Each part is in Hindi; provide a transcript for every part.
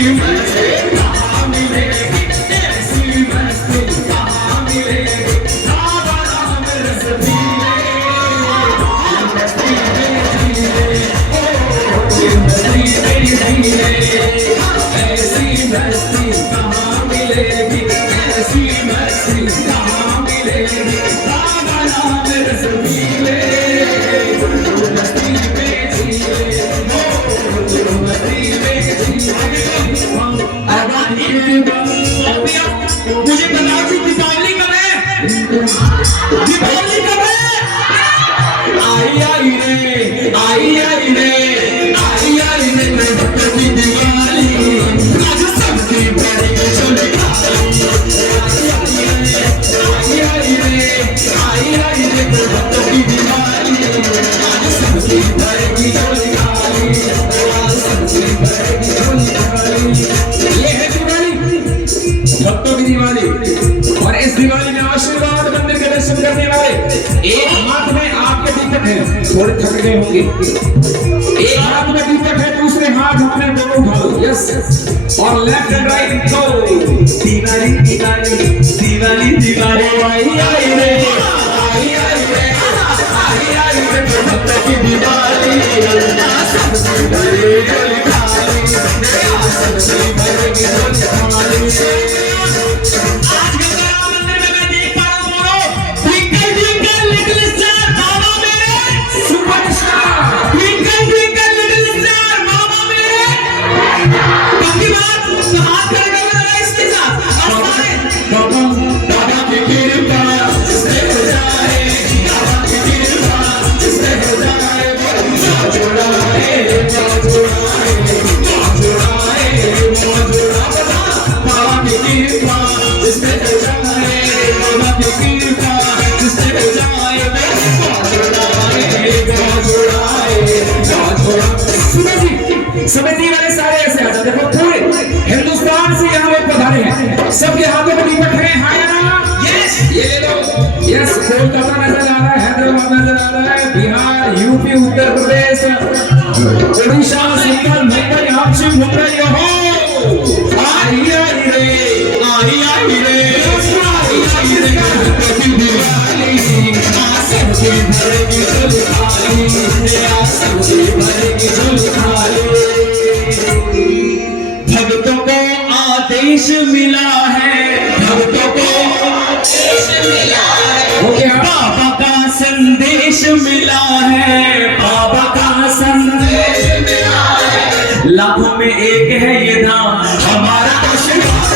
मस्ती कहाँ मिलेगी, ऐसी मस्ती कहाँ मिलेगी, रामा राम रस पीले, मस्ती में जीले, मस्ती में जीले, ऐसी मस्ती कहाँ मिलेगी, ऐसी मस्ती कहाँ मिलेगी, रामा राम रस पीले, मस्ती में जीले, मस्ती में जीले। मुझे बताओ कि दीपावली कब है? दीपावली कब है? आई आई रे, आई आई रे, आई आई रे, भक्त की दिवाली, आज सबकी बड़ी चले आई आई रे, आई आई रे, भक्त की दिवाली, आज सबकी बड़ी चले आज सबकी बड़ी चले। ये है दिवाली, भक्तों की दिवाली। और इस दिवाली में आशीर्वाद मंदिर के दर्शन करने वाले एक हाथ में आपके टिकट है, थोड़े थक गए होंगे, एक हाथ में टिकट है, दूसरे हाथ अपने दोनों उठा लो, यस, और left and right go. Diwali Diwali Diwali Diwali, आई आई रे, आई आई रे, आई आई रे, भक्त की दिवाली, सबसे बड़ी दिवाली, सबसे बड़ी दिवाली। आज गंगा मंदिर में मैं देख पा रहा हूँ, ट्विंकल ट्विंकल लिटिल स्टार मामा मेरे, superstar, twinkle twinkle little star मामा मेरे, पक्की बात, हाथ करके लगा इसके साथ, बाबा की कृपा जिससे हो जाए, बाबा की कृपा जिससे हो जाए, जोड़ाए जोड़ाए जोड़ाए जोड़ाए, बाबा की कृपा जिससे हो जाए, बाबा की कृपा जिससे हो जाए, जोड़ाए जोड़ाए। समिति वाले सारे ऐसे आ जाते, देखो पूरे हिंदुस्तान से यहाँ लोग पधारे हैं, सबके हाथों में टिकट है, हाँ या ना? यस, ये ले लो, यस, कोलकाता नजर आ रहा है, हैदराबाद नजर आ रहा है, बिहार, यूपी, उत्तर प्रदेश, उड़ीसा, सिक्किम, मुंबई, आप से घूम रही हो, आई आई रे, आई आई रे, आई आई रे, कभी दिवाली, सबकी भरेगी झोली, सबकी भरेगी झोली। भक्तों को आदेश मिला है, भक्तों को आदेश मिला है, बाबा का संदेश मिला है, बाबा का संदेश मिला है, लाखों में एक है ये धाम, हमारा आशीर्वाद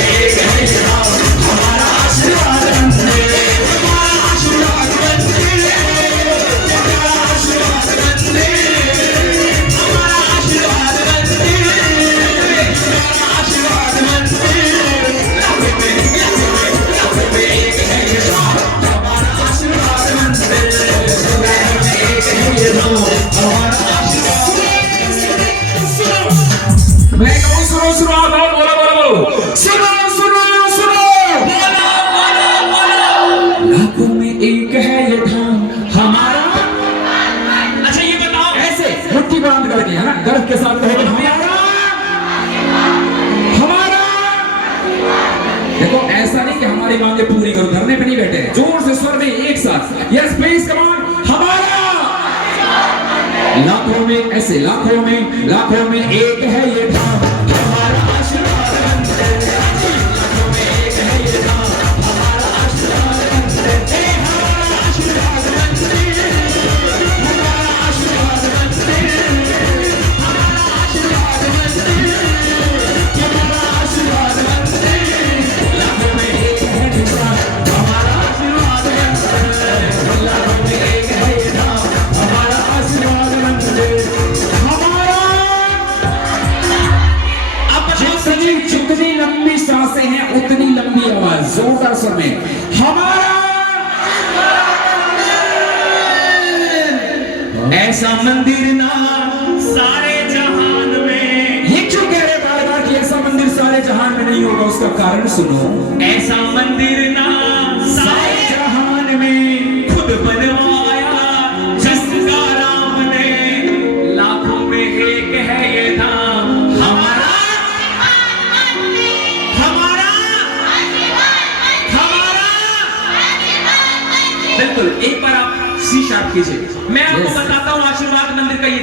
एक है ये धाम, हमारा आशीर्वाद हमारा आशीर्वाद हमारा आशीर्वाद हमारा आशीर्वाद आशीर्वाद लाखों में एक है ये धाम, हमारा आशीर्वाद एक है ये धाम, हमारा आशीर्वाद। मैं कहूँ सुनो सुनो, बोलो बोलो बोलो, सुनो सुनो सुनो, लाखों में एक है ये धाम, हमारा। अच्छा ये बताओ, ऐसे मुट्ठी बांध करके, है ना, गर्व के साथ कहो, हमारा हमारा। देखो ऐसा नहीं कि हमारी मांगे पूरी करो, धरने पे नहीं बैठे हैं, जोर से स्वर में एक साथ, यस प्लीज कम ऑन, हमारा। लाखों में ऐसे, लाखों में एक है ये धाम, हमारा आशीर्वाद, लाखों में एक है ये धाम, हमारा आशीर्वाद, हमारा आशीर्वाद, हमारा आशीर्वाद, हमारा आशीर्वाद, हमारा आशीर्वाद, लाखों में एक है ये धाम, हमारा आशीर्वाद, लाखों में एक है ये धाम, हमारा आशीर्वाद, जितनी लंबी सांसें हैं उतनी लंबी आवाज, जोरदार स्वर में, हमारा। ऐसा मंदिर ना सारे जहान में, ये क्यों कह रहे बार बार कि ऐसा मंदिर सारे जहान में नहीं होगा, उसका कारण सुनो। ऐसा मंदिर ना सारे जहान में खुद बनवाया जिसका राम ने, लाखों में एक है ये धाम,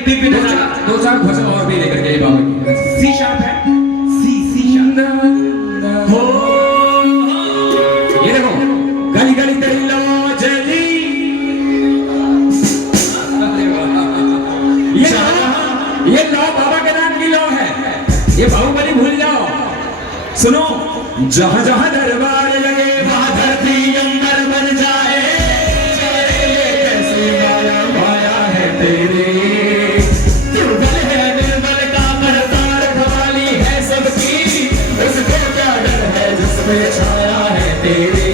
दिव्य दो चार भजन और भी लेकर के बाबा की। सी शार्प है, सी शार्प हो। ये देखो, गली गली तेरी लो जली, ये लो बाबा के नाम की लो है, ये बाहुबली भूल जाओ। सुनो, जहां जहां दरबार लगे वहां धरती अंबर बन जाए, कैसी माया माया है तेरी, दुर्बल है निर्बल का करतार, खवाली है सबकी, उसको क्या डर है जिसमें छाया है तेरी।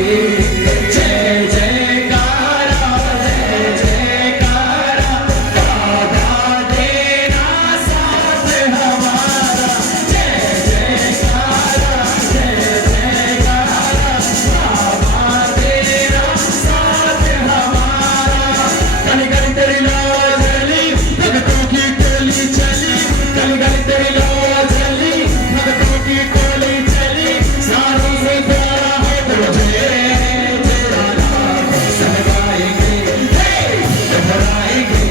जय जयकारा जय जयकारा, बाबा तेरा साथ हमारा, जय जयकारा जय जयकारा, बाबा तेरा साथ हमारा। गली गली तेरी लो जली, भक्तों की टोली चली, गली गली तेरी लो जली, भक्तों की टोली चली, सारों से प्यारा है तुझे तेरा नाम, सब गाएंगे दोहराएंगे,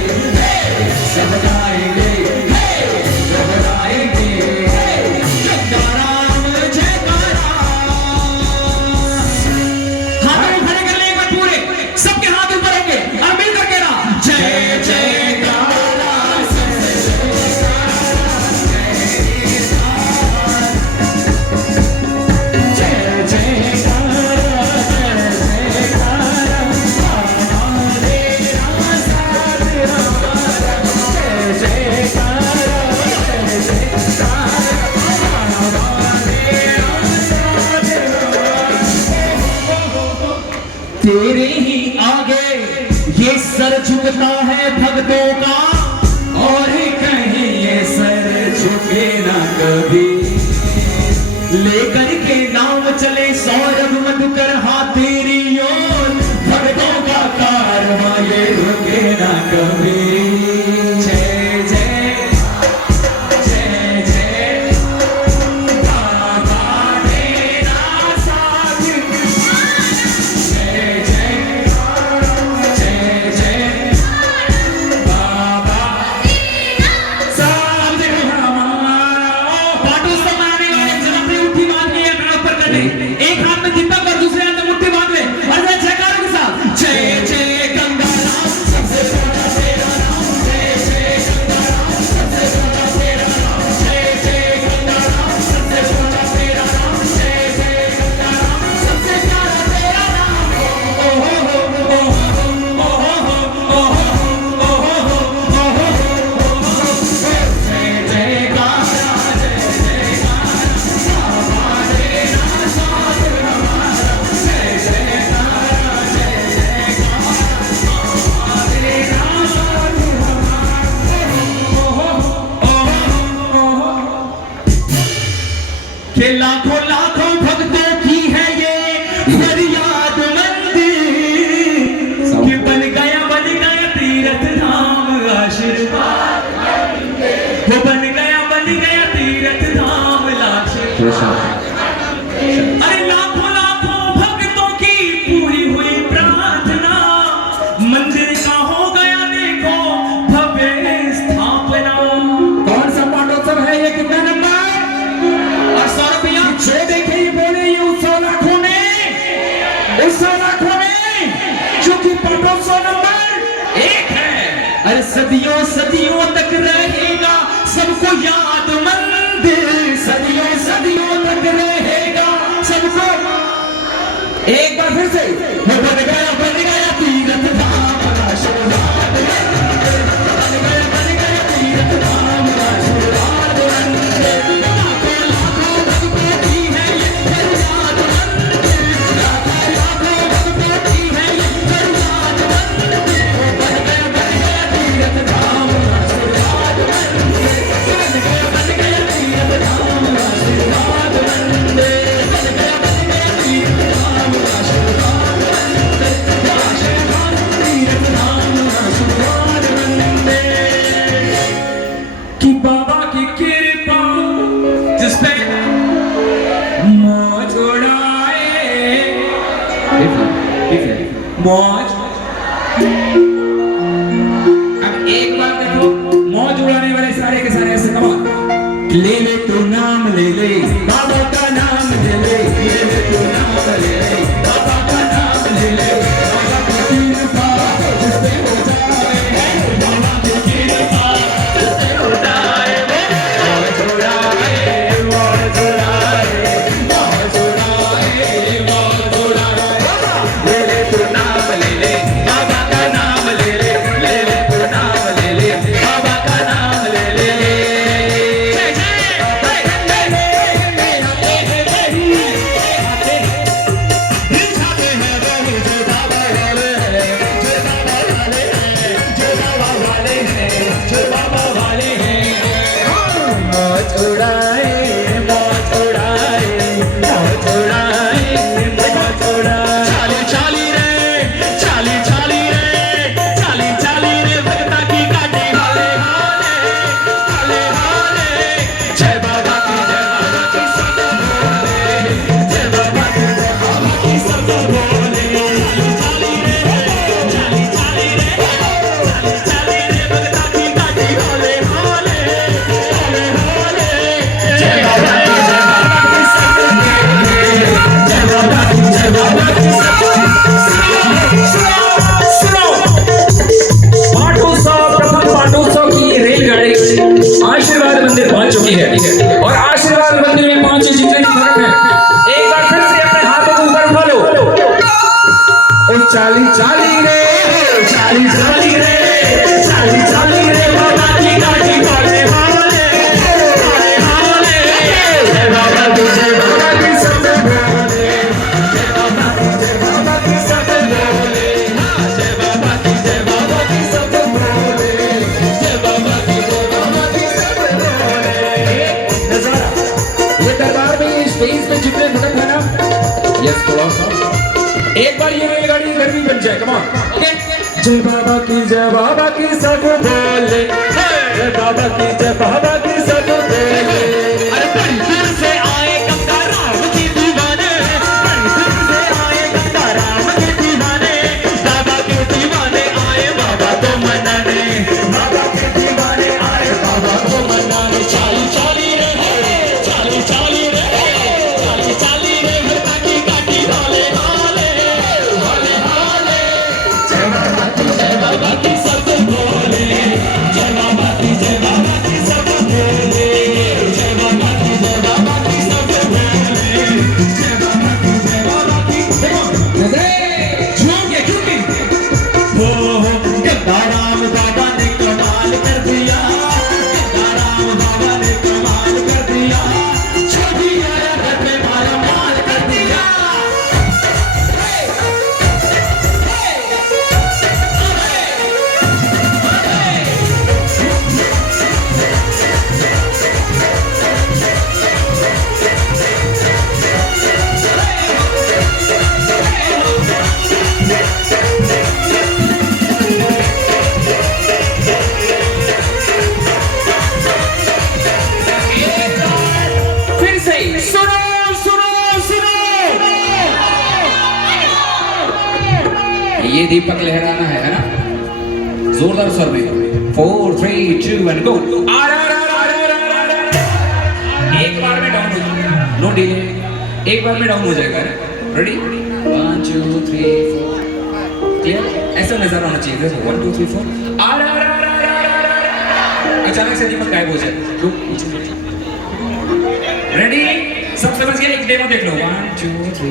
सब गाएंगे दोहराएंगे, जयकारा जयकारा। हाथ ऊपर कर ले एक बार पूरे, सबके हाथ ऊपर होंगे और मिल करके ना जय जयकारा। जय जयकारा जय जयकारा, बाबा तेरा साथ हमारा, जय जयकारा जय जयकारा, बाबा तेरा साथ हमारा। तेरे ही आगे ये सर झुकता है भक्तों का, और कहीं ये सर झुके ना कभी, लेकर के नाव चले सौरभ मधुकर हाथ तेरी ओर, भक्तों का कारवां ये रुके ना कभी। जय जय जय जय, बाबा तेरा साथ, जय जय जय जय, बाबा साथ हमारा। पाटू समाने वाले जरा अपनी मुट्ठी बांध के अपना ऊपर कर ले, एक हाथ में जितना कर दूसरे हाथ में मुट्ठी बांध ले और जय जयकारा के साथ जय जय गंगा राम, सबसे बड़ा तेरा नाम, जय जय गंगा राम, सबसे बड़ा तेरा नाम, जय जय गंगा राम, सबसे बड़ा तेरा नाम, जय जय गंगा राम, सबसे प्यारा तेरा नाम। ओ हो हो ओ हो हो ओ हो हो ओ हो हो ओ हो हो, जय जयकारा जय जयकारा, बाबा तेरा साथ हमारा, जय जयकारा जय जयकारा, बाबा तेरा साथ हमारा। ओ हो ओ हो ओ हो। के लाखों लाखों भक्तों की है ये फरियाद मंदिर, कि बन गया तीर्थ धाम आशीर्वाद, वो बन गया तीर्थ धाम आशीर्वाद। अरे लाखों लाखों भक्तों की पूरी हुई प्रार्थना, मंदिर का हो गया देखो भव्य स्थापना। कौन सा पाटोत्सव है ये, कितना नंबर? और 100 रुपया जो देखे ये बोले ये उत्सव लाखों में, उत्सव लाखों में, क्योंकि पाटोत्सव नंबर 1 है। अरे सदियों सदियों तक रहेगा सबको याद मंदिर, सदियों सदियों तक रहेगा सबको। एक बार फिर से, वो बन गया तीर्थ धाम आशीर्वाद, बन गया तीर्थ धाम आशीर्वाद, लाखों लाखों भक्तों की है ये फरियाद मंदिर, लाखों लाखों भक्तों की है ये फरियाद मंदिर, वो बन गया तीर्थ धाम आशीर्वाद मंदिर, बन गया तीर्थ धाम आशीर्वाद मंदिर, बन गया तीर्थ धाम आशीर्वाद मंदिर, आशीर्वाद तीर्थ धाम आशीर्वाद मंदिर। कि बाबा की कृपा जिस पे मौज उड़ाए, मौज। अब एक बार देखो, मौज ले बाबा का नाम ले ले तू नाम ले ले बाबा का नाम ले ले बाबा की कृपा जिस पे हो जाए बाबा की कृपा जिस पे हो जाए मोह छुड़ाए मोह छुड़ाए मोह छुड़ाए मोह छुड़ाए ले ले तू नाम ले ले बाबा का नाम ले ले तू नाम ले ले बाबा का नाम ले ले आशीर्वाद मंदिर पहुंच चुकी है और आशीर्वाद मंदिर में पहुंचे जितने भी भक्त हैं एक बार फिर से अपने हाथों को ऊपर उठा लो और चाली चाली रे चाली चाली रे चाली चाली रे बाबा की काटी वाले वाले वाले जय बाबा की सब बोले जय बाबा की सब बोले जय बाबा की सब बोले जय बाबा की दरबार में ये स्टेज पे जितने भक्त हैं ना यस थोड़ा सा एक बार ये रेलगाड़ी घर भी बन जाए कम ऑन ओके जय बाबा की सब बोले जय बाबा की सब बोले अरे बड़ी दूर से आए गंगा राम की दीवाने बड़ी दूर से आए गंगा राम के दीवाने बाबा के दीवाने आए बाबा को मनाने बाबा के दीवाने आए बाबा को मनाने चाली चाली रे चाली चाली रे चाली चाली रे भक्ता की काटी वाले हाले हाले हाले जय बाबा की सब बोले जय बाबा की सब बोले जय बाबा की सब बोले जय बाबा की नजरे झूम के हो गंगा राम बाबा ने कमाल कर दिया गंगा राम बाबा ने कमाल कर दिया छोटी आया घर में मारा माल कर दिया फिर से सुनो सुनो सुनो ये दीपक लहराना है ना जोरदार स्वर में 4 3 2 1 गो एक बार में डाउन हो जाएगा नो डिले एक बार में डाउन हो जाएगा रेडी 1 2 3 4 क्लियर ऐसा नजारा होना चाहिए 1 2 3 4 अचानक से दीपक गायब हो जाए रेडी सब समझ गए एक डेमो देख लो 1 2 3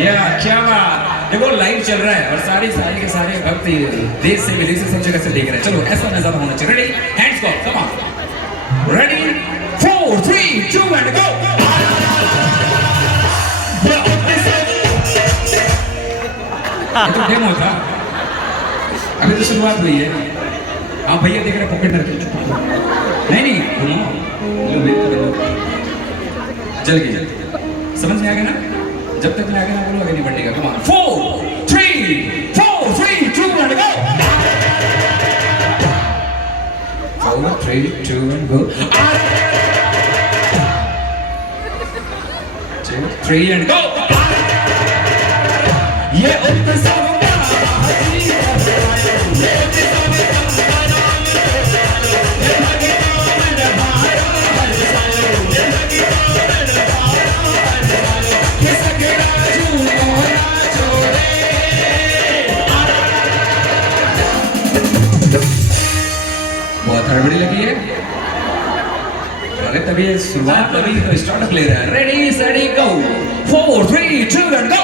या क्या बात देखो लाइव चल रहा है और सारे के सारे भक्त देश से विदेश से सब जगह से देख रहे हैं चलो ऐसा नजारा होना चाहिए ready hands go come on ready 4 3 2 1 गो ये तो डेमो था अभी तो शुरुआत हुई है आप भैया देख रहे पॉकेट रखे नहीं चल गई समझ में आ गया ना जब तक में आ गया ना बोलो आगे नहीं बढ़ेगा come on 4 3 2 1 go 4 3 2 1 go 2 3 and go ये उत्सव हड़बड़ी लगी है? अरे तभी ये शुरुआत अभी तो स्टार्टअप ले रहा है। Ready steady go 4 3 2 and go.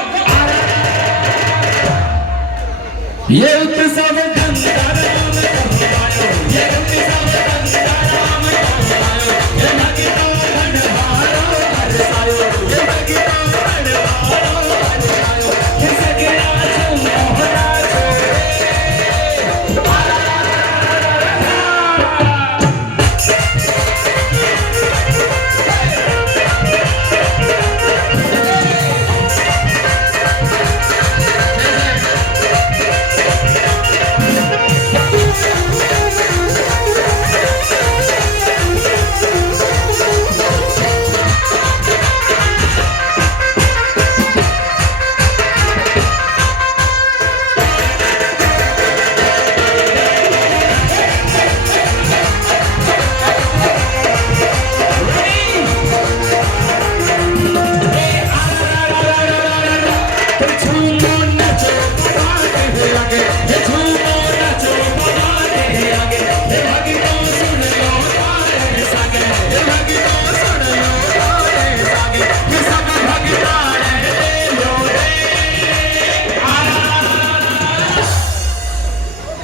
ये उत्सव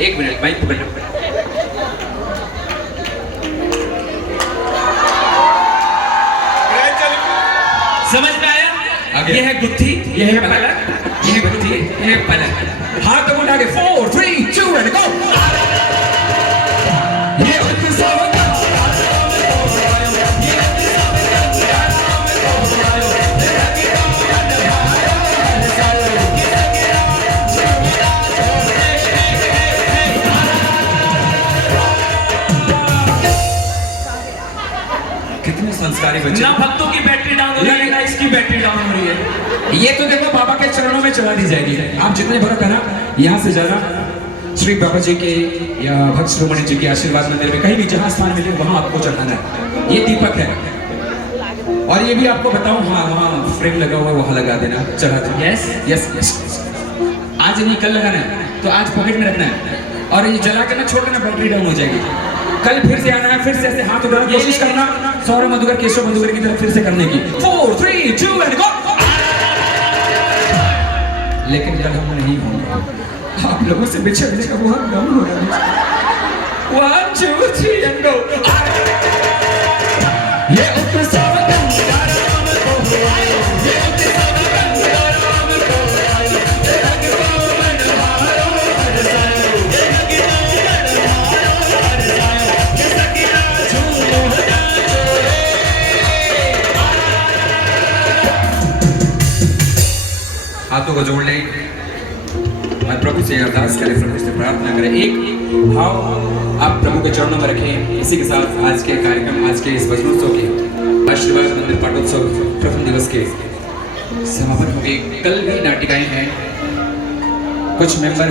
एक मिनट माइक पकड़ लो। समझ में आया? आगे। ये है गुत्थी, ये है पलक, ये है गुत्थी, ये है पलक। हाथ उठा के 4 3 2 एंड गो। ये उत्सव कितने संस्कारी बच्चे। ना भक्तों की बैटरी डाउन हो रही है, ना इसकी बैटरी डाउन हो रही है। ये तो देखो बाबा के चरणों में चला दी जाएगी। आप जितने भक्त है ना, यहाँ से जाना श्री बाबा जी के या भक्त शिरोमणि जी के आशीर्वाद मंदिर में कहीं भी जहाँ स्थान मिले वहाँ आपको चढ़ाना है। ये दीपक है और ये भी आपको बताऊं, हाँ वहाँ फ्रेम लगा हुआ है, वहाँ लगा देना, चढ़ा देना। Yes yes yes. आज नहीं कल लगाना है, तो आज पॉकेट में रखना है और ये जला के ना छोड़ देना, बैटरी डाउन हो जाएगी। कल फिर से आना है, फिर से ऐसे हाथ उठाना कोशिश करना, सौरभ मधुकर केशव मधुकर की तरफ फिर से करने की। 4 3 2 एंड गो। लेकिन जब हम नहीं होंगे, आप लोगों से बिछड़ने का बहुत गम हो रहा है। 1 2 3 एंड गो। ये उत्सव हाथों को जोड़ लें और प्रभु से अरदास करें, प्रभु से प्रार्थना करें। एक भाव आप प्रभु के चरणों में रखें। इसी के साथ आज के कार्यक्रम, आज के इस वचनोत्सव के आशीर्वाद मंदिर पाठोत्सव प्रथम दिवस के समापन होंगे। कल भी नाटिकाएं हैं, कुछ मेंबर